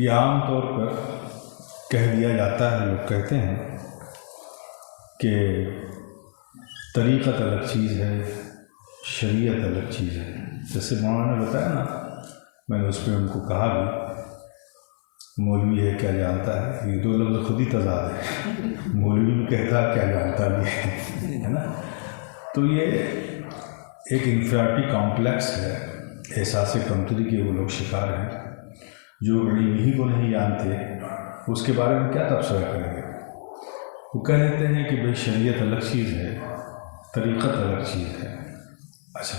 یہ عام طور پر کہہ دیا جاتا ہے، لوگ کہتے ہیں کہ طریقت الگ چیز ہے، شریعت الگ چیز ہے. جیسے مولانا نے بتایا نا، میں نے اس پہ ان کو کہا بھی مولوی ہے کیا جانتا ہے، یہ دو لفظ خود ہی تضاد ہے. مولوی بھی کہتا ہے کیا جانتا بھی ہے نا. تو یہ ایک انفیریٹی کمپلیکس ہے، احساس کمتری کے وہ لوگ شکار ہیں جو علم ہی کو نہیں جانتے، اس کے بارے میں کیا تبصرہ کریں گے. وہ کہہ دیتے ہیں کہ بھائی شریعت الگ چیز ہے، طریقت الگ چیز ہے. اچھا،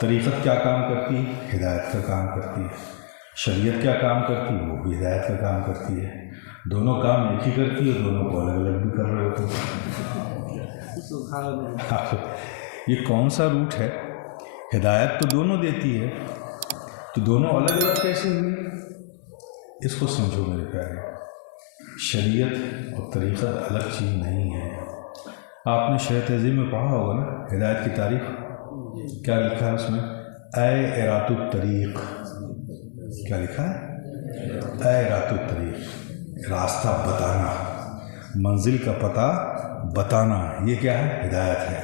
طریقت کیا کام کرتی ہے؟ ہدایت کا کام کرتی ہے. شریعت کیا کام کرتی ہے؟ وہ بھی ہدایت کا کام کرتی ہے. دونوں کام ایک ہی کرتی ہے، دونوں کو الگ الگ بھی کر رہے ہوتے ہیں. یہ کون سا روٹ ہے؟ ہدایت تو دونوں دیتی ہے، تو دونوں الگ الگ کیسے ہوئی؟ اس کو سمجھو میرے پیارے. شریعت اور طریقت الگ چیز نہیں ہے. آپ نے شرح تہذیب میں پڑھا ہوگا نا، ہدایت کی تعریف کیا لکھا ہے اس میں؟ اے ارات الطریق. کیا لکھا ہے؟ اے ارات الطریق، راستہ بتانا، منزل کا پتہ بتانا، یہ کیا ہے؟ ہدایت ہے.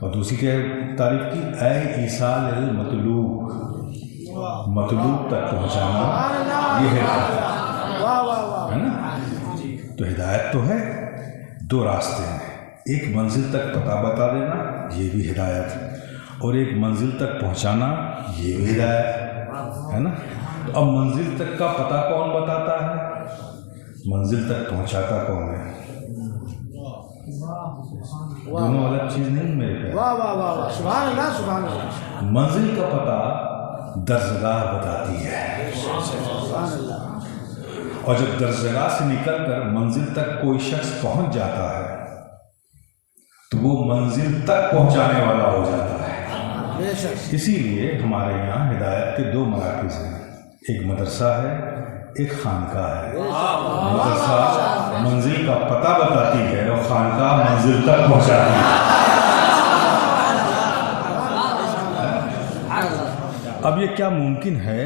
اور دوسری کیا تعریف کی؟ اے ایصال المطلوب، مطلوب تک پہنچانا، یہ ہے نا. تو ہدایت تو ہے، دو راستے ہیں. ایک منزل تک پتہ بتا دینا، یہ بھی ہدایت، اور ایک منزل تک پہنچانا، یہ بھی ہدایت ہے نا. تو اب منزل تک کا پتہ کون بتاتا ہے؟ منزل تک پہنچاتا کون ہے؟ دونوں الگ چیز نہیں میرے پیارے. سبحان اللہ سبحان اللہ. منزل کا پتہ درزگاہ بتاتی ہے، اور جب درزگاہ سے نکل کر منزل تک کوئی شخص پہنچ جاتا ہے تو وہ منزل تک پہنچانے والا ہو جاتا ہے. اسی لیے ہمارے یہاں ہدایت کے دو مراکز ہیں، ایک مدرسہ ہے، ایک خانقاہ ہے. مدرسہ منزل کا پتہ بتاتی ہے اور خانقاہ منزل تک پہنچاتی ہے. اب یہ کیا ممکن ہے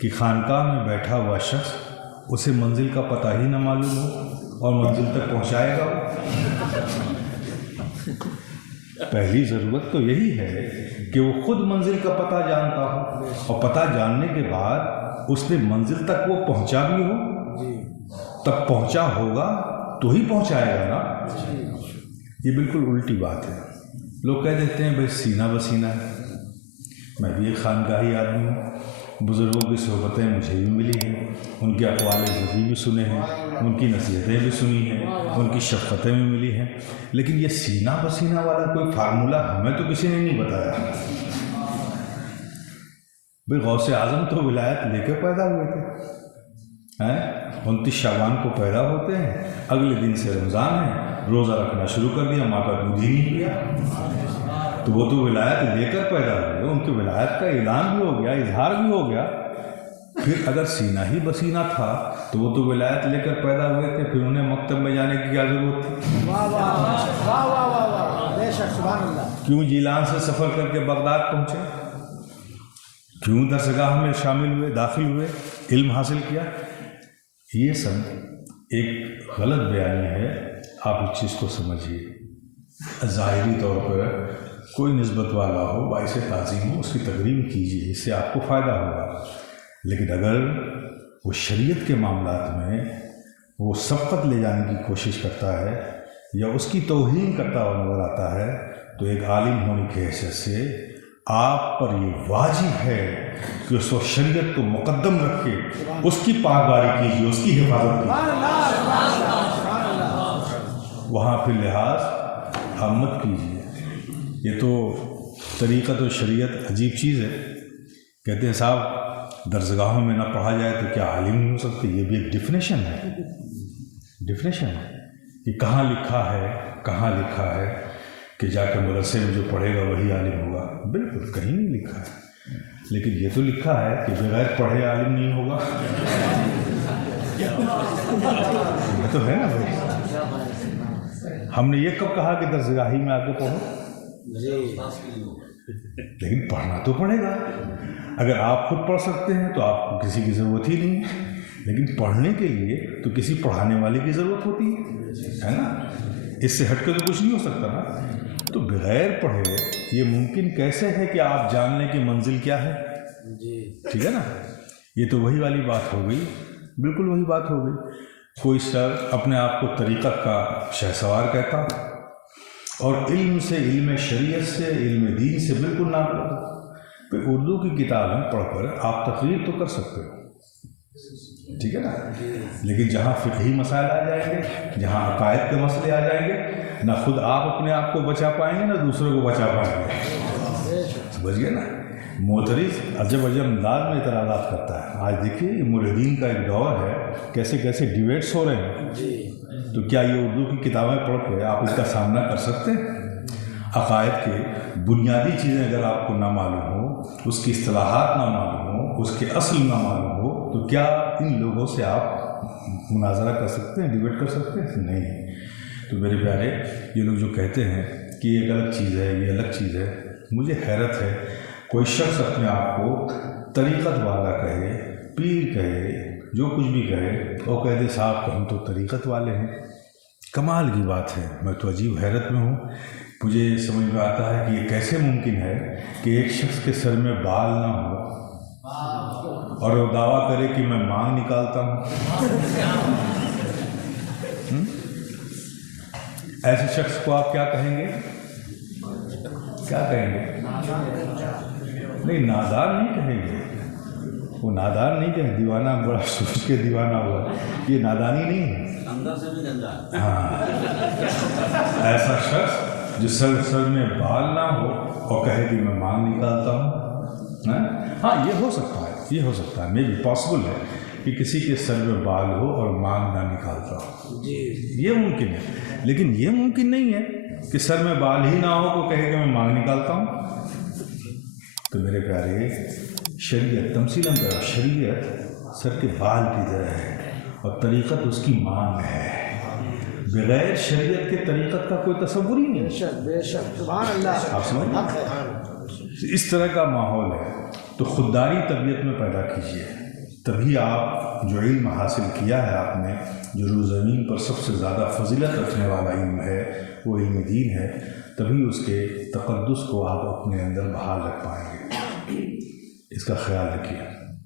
کہ خانقاہ میں بیٹھا ہوا شخص اسے منزل کا پتہ ہی نہ معلوم ہو اور منزل تک پہنچائے گا؟ پہلی ضرورت تو یہی ہے کہ وہ خود منزل کا پتہ جانتا ہو، اور پتہ جاننے کے بعد اس نے منزل تک وہ پہنچا بھی ہو. تب پہنچا ہوگا تو ہی پہنچائے گا نا. یہ بالکل الٹی بات ہے. لوگ کہہ دیتے ہیں بھائی سینہ بسینہ ہے. میں بھی ایک خانقاہی آدمی ہوں، بزرگوں کی صحبتیں مجھے بھی ملی ہیں، ان کے اقوال ذکری بھی سنے ہیں، ان کی نصیحتیں بھی سنی ہیں، ان کی شفقتیں بھی ملی ہیں. لیکن یہ سینہ بسینہ والا کوئی فارمولہ ہمیں تو کسی نے نہیں بتایا. بھئی غوث اعظم تو ولایت لے کے پیدا ہوئے تھے، 29 شعبان کو پیدا ہوتے ہیں، اگلے دن سے رمضان ہے، روزہ رکھنا شروع کر دیا، ماں کا دودھ ہی نہیں پیا. تو وہ تو ولایت لے کر پیدا ہوئے، ان کی ولایت کا اعلان بھی ہو گیا، اظہار بھی ہو گیا. پھر اگر سینہ ہی بسینہ تھا تو وہ تو ولایت لے کر پیدا ہوئے تھے، پھر انہیں مکتب میں جانے کی کیا ضرورت تھی؟ کیوں جیلان سے سفر کر کے بغداد پہنچے؟ کیوں درسگاہ میں شامل ہوئے، داخل ہوئے، علم حاصل کیا؟ یہ سب ایک غلط بیانی ہے. آپ اس چیز کو سمجھیے. ظاہری طور پر کوئی نسبت والا ہو، باعث تعظیم ہو، اس کی تقریب کیجیے، اس سے آپ کو فائدہ ہوگا. لیکن اگر وہ شریعت کے معاملات میں وہ سبقت لے جانے کی کوشش کرتا ہے یا اس کی توہین کرتا ہوا نظر آتا ہے، تو ایک عالم ہونے کی حیثیت سے آپ پر یہ واجب ہے کہ اس وقت شریعت کو مقدم رکھ کے اس کی پاسداری کیجیے، اس کی حفاظت کیجیے. وہاں پھر لحاظ مت کیجیے. یہ تو طریقت و شریعت عجیب چیز ہے. کہتے ہیں صاحب درسگاہوں میں نہ پڑھا جائے تو کیا عالم نہیں ہو سکتے؟ یہ بھی ایک ڈیفینیشن ہے. کہ کہاں لکھا ہے کہ جا کے مدرسے میں جو پڑھے گا وہی عالم ہوگا؟ بالکل کہیں نہیں لکھا ہے. لیکن یہ تو لکھا ہے کہ بغیر پڑھے عالم نہیں ہوگا. یہ تو ہے نا بھائی. ہم نے یہ کب کہا کہ درسگاہی میں آ کے پڑھو؟ لیکن پڑھنا تو پڑے گا. اگر آپ خود پڑھ سکتے ہیں تو آپ کو کسی کی ضرورت ہی نہیں ہے. لیکن پڑھنے کے لیے تو کسی پڑھانے والے کی ضرورت ہوتی ہے نا. اس سے ہٹ کے تو کچھ نہیں ہو سکتا نا. تو بغیر پڑھے یہ ممکن کیسے ہے کہ آپ جاننے کی منزل کیا ہے؟ ٹھیک ہے نا. یہ تو وہی والی بات ہو گئی، بالکل وہی بات ہو گئی. کوئی سر اپنے آپ کو طریقت کا شہسوار کہتا اور علم سے، علم شریعت سے، علم دین سے بالکل نہ کرتا. پھر اردو کی کتابیں پڑھ کر آپ تقریر تو کر سکتے ہو، ٹھیک ہے نا. لیکن جہاں فقہی مسائل آ جائیں گے، جہاں عقائد کے مسئلے آ جائیں گے، نہ خود آپ اپنے آپ کو بچا پائیں گے نہ دوسروں کو بچا پائیں گے. سمجھ گئے نا. معترض عجب عجب انداز میں اعتراضات کرتا ہے. آج دیکھیے یہ ملحدین کا ایک دور ہے، کیسے کیسے ڈیبیٹس ہو رہے ہیں. تو کیا یہ اردو کی کتابیں پڑھ کے آپ اس کا سامنا کر سکتے ہیں؟ عقائد کے بنیادی چیزیں اگر آپ کو نہ معلوم ہو، اس کی اصطلاحات نہ معلوم ہو، اس کے اصل نہ معلوم ہو، تو کیا ان لوگوں سے آپ مناظرہ کر سکتے ہیں، ڈیبیٹ کر سکتے ہیں؟ نہیں. تو میرے پیارے، یہ لوگ جو کہتے ہیں کہ یہ غلط چیز ہے، یہ الگ چیز ہے، مجھے حیرت ہے کوئی شخص اپنے آپ کو طریقت والا کہے، پیر کہے، جو کچھ بھی کہے، وہ کہہ دے صاحب ہم تو طریقت والے ہیں. کمال کی بات ہے. میں تو عجیب حیرت میں ہوں. مجھے سمجھ میں آتا ہے کہ یہ کیسے ممکن ہے کہ ایک شخص کے سر میں بال نہ ہو اور وہ دعویٰ کرے کہ میں مانگ نکالتا ہوں. ایسے شخص کو آپ کیا کہیں گے؟ کیا کہیں گے؟ نہیں، نادان نہیں کہیں گے. وہ نادان نہیں کہیں، دیوانہ بڑا سوچ کے دیوانہ ہوا. یہ نادانی نہیں ہے. ہاں، ایسا شخص جو سر میں بال نہ ہو اور کہے کہ میں مانگ نکالتا ہوں. ہاں، یہ ہو سکتا ہے، یہ ہو سکتا ہے، مے بی پاسبل ہے کہ کسی کے سر میں بال ہو اور مانگ نہ نکالتا ہو. یہ ممکن ہے. لیکن یہ ممکن نہیں ہے کہ سر میں بال ہی نہ ہو تو کہے کہ میں مانگ نکالتا ہوں. تو میرے پیارے، شریعت تمثیلاً کرو، شریعت سر کے بال کی طرح ہے اور طریقت اس کی مانگ ہے. بغیر شریعت کے طریقت کا کوئی تصور ہی نہیں. بے شک سبحان اللہ. آپ سمجھیں، اس طرح کا ماحول ہے. تو خودداری طبیعت میں پیدا کیجیے، تبھی آپ جو علم حاصل کیا ہے آپ نے، جو روز زمین پر سب سے زیادہ فضیلت رکھنے والا علم ہے، وہ علم دین ہے، تبھی اس کے تقدس کو آپ اپنے اندر بحال رکھ پائیں گے. اس کا خیال رکھیے.